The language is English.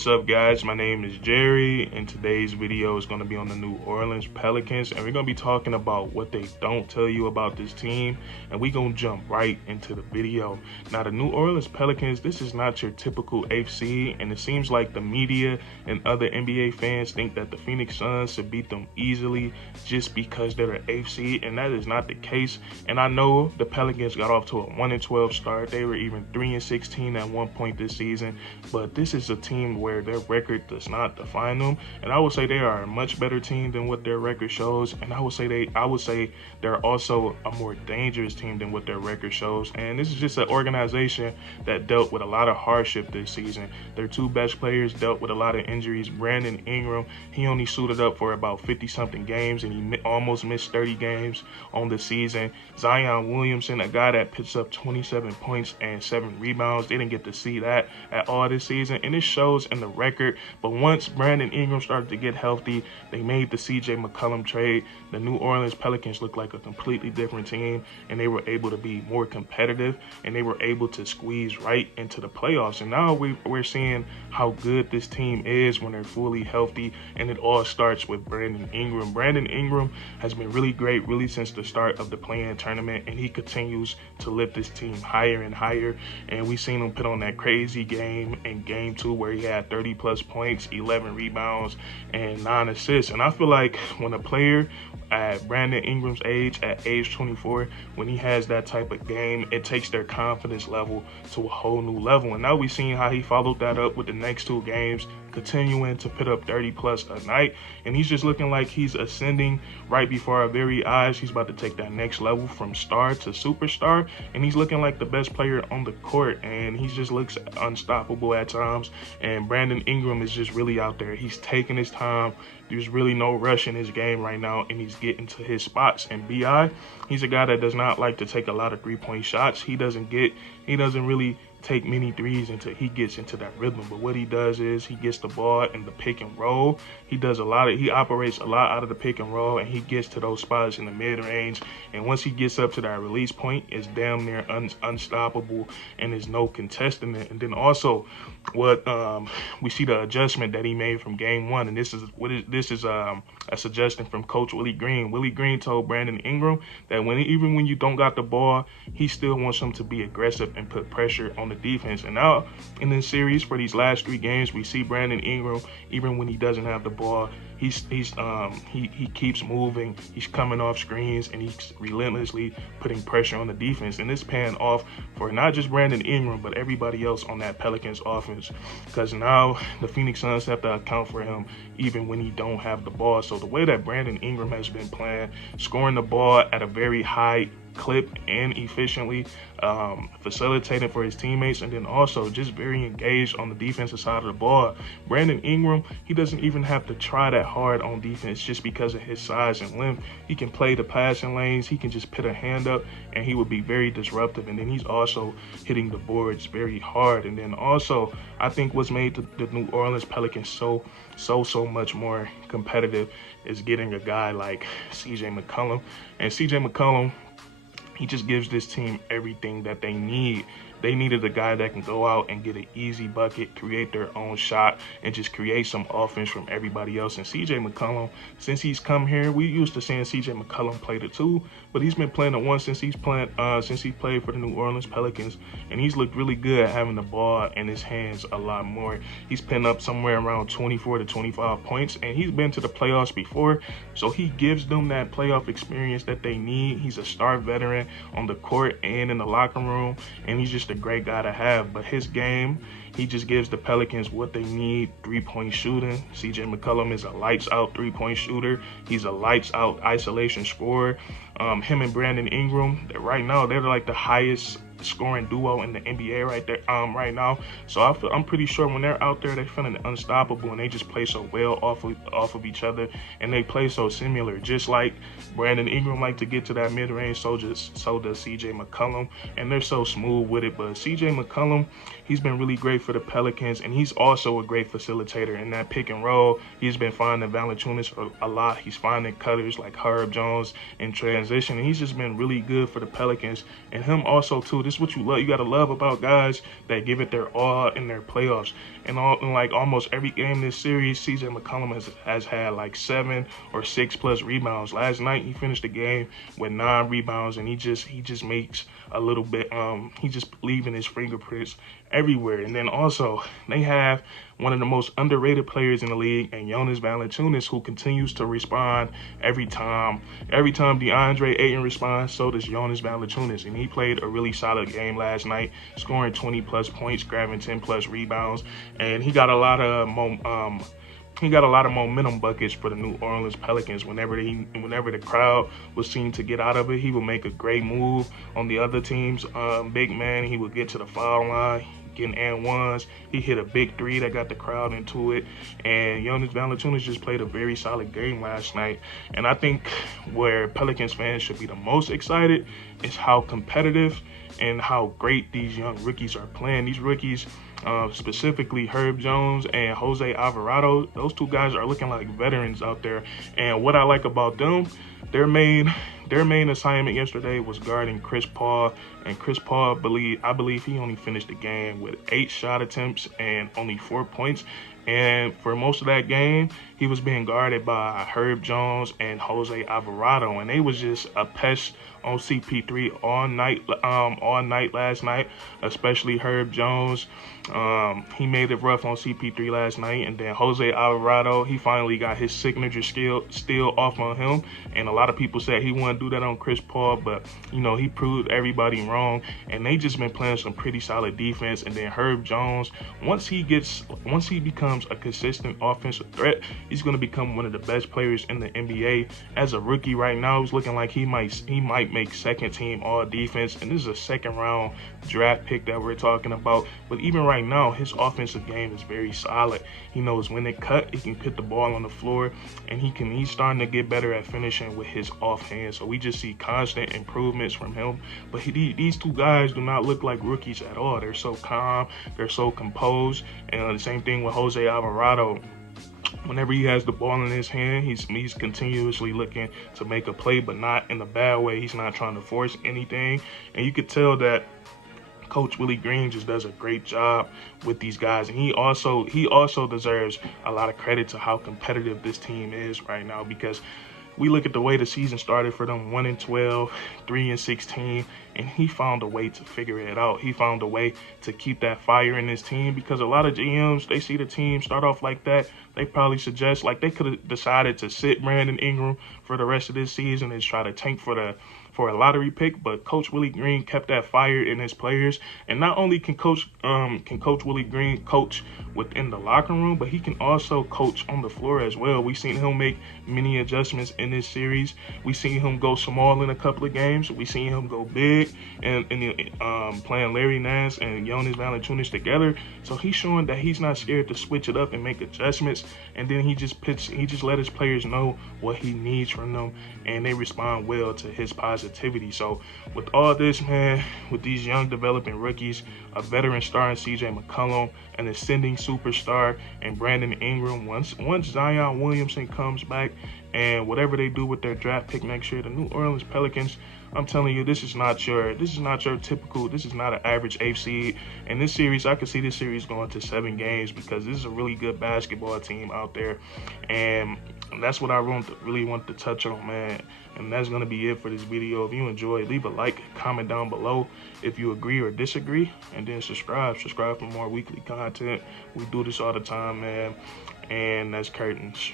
What's up, guys? My name is Jerry, and today's video is going to be on the New Orleans Pelicans, and we're going to be talking about what they don't tell you about this team, and we're going to jump right into the video. Now, the New Orleans Pelicans, this is not your typical AFC, and it seems like the media and other NBA fans think that the Phoenix Suns should beat them easily just because they're the AFC, and that is not the case. And I know the Pelicans got off to a 1-12 start. They were even 3-16 at one point this season, but this is a team where their record does not define them, and I would say they are a much better team than what their record shows, and I would say they're also a more dangerous team than what their record shows. And this is just an organization that dealt with a lot of hardship this season. Their two best players dealt with a lot of injuries. Brandon Ingram, he only suited up for about 50-something games, and he almost missed 30 games on the season. Zion Williamson, a guy that puts up 27 points and 7 rebounds, they didn't get to see that at all this season, and it shows in the record. But once Brandon Ingram started to get healthy, they made the CJ McCollum trade. The New Orleans Pelicans looked like a completely different team, and they were able to be more competitive, and they were able to squeeze right into the playoffs. And now we're seeing how good this team is when they're fully healthy, and it all starts with Brandon Ingram. Brandon Ingram has been really great really since the start of the play-in tournament, and he continues to lift this team higher and higher. And we've seen him put on that crazy game in game 2 where he had 30+ points, 11 rebounds, and 9 assists. And I feel like when a player at Brandon Ingram's age, at age 24, when he has that type of game, it takes their confidence level to a whole new level. And now we've seen how he followed that up with the next 2 games, continuing to put up 30+ a night, and he's just looking like he's ascending right before our very eyes. He's about to take that next level from star to superstar, and he's looking like the best player on the court, and he just looks unstoppable at times. And Brandon Ingram is just really out there. He's taking his time. There's really no rush in his game right now, and he's getting to his spots. And B.I., he's a guy that does not like to take a lot of three-point shots. He doesn't really take many threes until he gets into that rhythm. But what he does is he gets the ball in the pick and roll. He operates a lot out of the pick and roll, and he gets to those spots in the mid-range. And once he gets up to that release point, it's damn near unstoppable, and there's no contesting it. And then also what we see the adjustment that he made from game 1, and this is a suggestion from Coach Willie Green. Willie Green told Brandon Ingram that even when you don't got the ball, he still wants him to be aggressive and put pressure on the defense. And now in this series, for these last 3 games, we see Brandon Ingram, even when he doesn't have the ball, he keeps moving. He's coming off screens, and he's relentlessly putting pressure on the defense. And this paying off for not just Brandon Ingram, but everybody else on that Pelicans offense, because now the Phoenix Suns have to account for him even when he don't have the ball. So the way that Brandon Ingram has been playing, scoring the ball at a very high clip and efficiently, facilitating for his teammates, and then also just very engaged on the defensive side of the ball. Brandon Ingram, he doesn't even have to try that hard on defense just because of his size and length. He can play the passing lanes. He can just put a hand up, and he would be very disruptive. And then he's also hitting the boards very hard. And then also, I think what's made the New Orleans Pelicans so much more competitive is getting a guy like CJ McCollum. And CJ McCollum, he just gives this team everything that they need. They needed a guy that can go out and get an easy bucket, create their own shot, and just create some offense from everybody else. And CJ McCollum, since he's come here, we used to seeing CJ McCollum play the 2, but he's been playing the 1 since he played for the New Orleans Pelicans, and he's looked really good at having the ball in his hands a lot more. He's putting up somewhere around 24 to 25 points, and he's been to the playoffs before, so he gives them that playoff experience that they need. He's a star veteran on the court and in the locker room, and he's just a great guy to have. But his game, he just gives the Pelicans what they need: 3-point shooting. CJ McCollum is a lights-out 3-point shooter. He's a lights-out isolation scorer. Him and Brandon Ingram, right now, they're like the highest scoring duo in the NBA right now. So I'm pretty sure when they're out there, they're feeling unstoppable, and they just play so well off of each other, and they play so similar. Just like Brandon Ingram like to get to that mid-range, so does CJ McCollum, and they're so smooth with it. But CJ McCollum, he's been really great for the Pelicans, and he's also a great facilitator in that pick and roll. He's been finding Valanciunas a lot. He's finding cutters like Herb Jones in transition, and he's just been really good for the Pelicans. And him also too. This is what you love. You gotta love about guys that give it their all in their playoffs. And like almost every game this series, CJ McCollum has had like 7 or 6+ rebounds. Last night he finished the game with 9 rebounds, and he just makes a little bit. He just leaving his fingerprints everywhere. And then also they have one of the most underrated players in the league, and Jonas Valanciunas, who continues to respond every time. Every time DeAndre Ayton responds, so does Jonas Valanciunas, and he played a really solid game last night, scoring 20+ points, grabbing 10+ rebounds, and he got a lot of momentum buckets for the New Orleans Pelicans. Whenever the crowd was seen to get out of it, he would make a great move on the other team's big man. He would get to the foul line, getting and ones. He hit a big 3 that got the crowd into it. And Jonas Valanciunas just played a very solid game last night. And I think where Pelicans fans should be the most excited is how competitive and how great these young rookies are playing. These rookies, specifically Herb Jones and Jose Alvarado, those 2 guys are looking like veterans out there. And what I like about them, their main assignment yesterday was guarding Chris Paul. And Chris Paul, I believe he only finished the game with 8 shot attempts and only 4 points. And for most of that game, he was being guarded by Herb Jones and Jose Alvarado, and they was just a pest on CP3 all night last night, especially Herb Jones. He made it rough on CP3 last night, and then Jose Alvarado, he finally got his signature steal off on him, and a lot of people said he wouldn't do that on Chris Paul, but you know, he proved everybody wrong, and they just been playing some pretty solid defense. And then Herb Jones, once he becomes a consistent offensive threat, he's going to become one of the best players in the NBA. As a rookie right now, he's looking like he might make second team all defense, and this is a 2nd round draft pick that we're talking about. But even right now, his offensive game is very solid. He knows when to cut, he can put the ball on the floor, and he's starting to get better at finishing with his offhand. So we just see constant improvements from him. But these 2 guys do not look like rookies at all. They're so calm, they're so composed. And the same thing with Jose Alvarado. Whenever he has the ball in his hand, he's continuously looking to make a play, but not in a bad way. He's not trying to force anything. And you could tell that Coach Willie Green just does a great job with these guys, and he also deserves a lot of credit to how competitive this team is right now, because we look at the way the season started for them, 1-12, 3-16, and he found a way to figure it out. He found a way to keep that fire in his team, because a lot of GMs, they see the team start off like that, they probably suggest, like, they could have decided to sit Brandon Ingram for the rest of this season and try to tank for a lottery pick. But Coach Willie Green kept that fire in his players, and not only can Coach Willie Green coach within the locker room, but he can also coach on the floor as well. We've seen him make many adjustments in this series. We've seen him go small in a couple of games. We've seen him go big and playing Larry Nance and Jonas Valanciunas together. So he's showing that he's not scared to switch it up and make adjustments. And then he just let his players know what he needs from them, and they respond well to his positivity. So with all this, man, with these young developing rookies, a veteran star in CJ McCollum, an ascending superstar and Brandon Ingram, once Zion Williamson comes back, and whatever they do with their draft pick next year, the New Orleans Pelicans, I'm telling you, this is not your typical, this is not an average 8th seed. And this series, I could see this series going to 7 games, because this is a really good basketball team out there. And that's what I really want to touch on, man. And that's going to be it for this video. If you enjoyed, leave a like, comment down below if you agree or disagree, and then subscribe for more weekly content. We do this all the time, man. And that's curtains.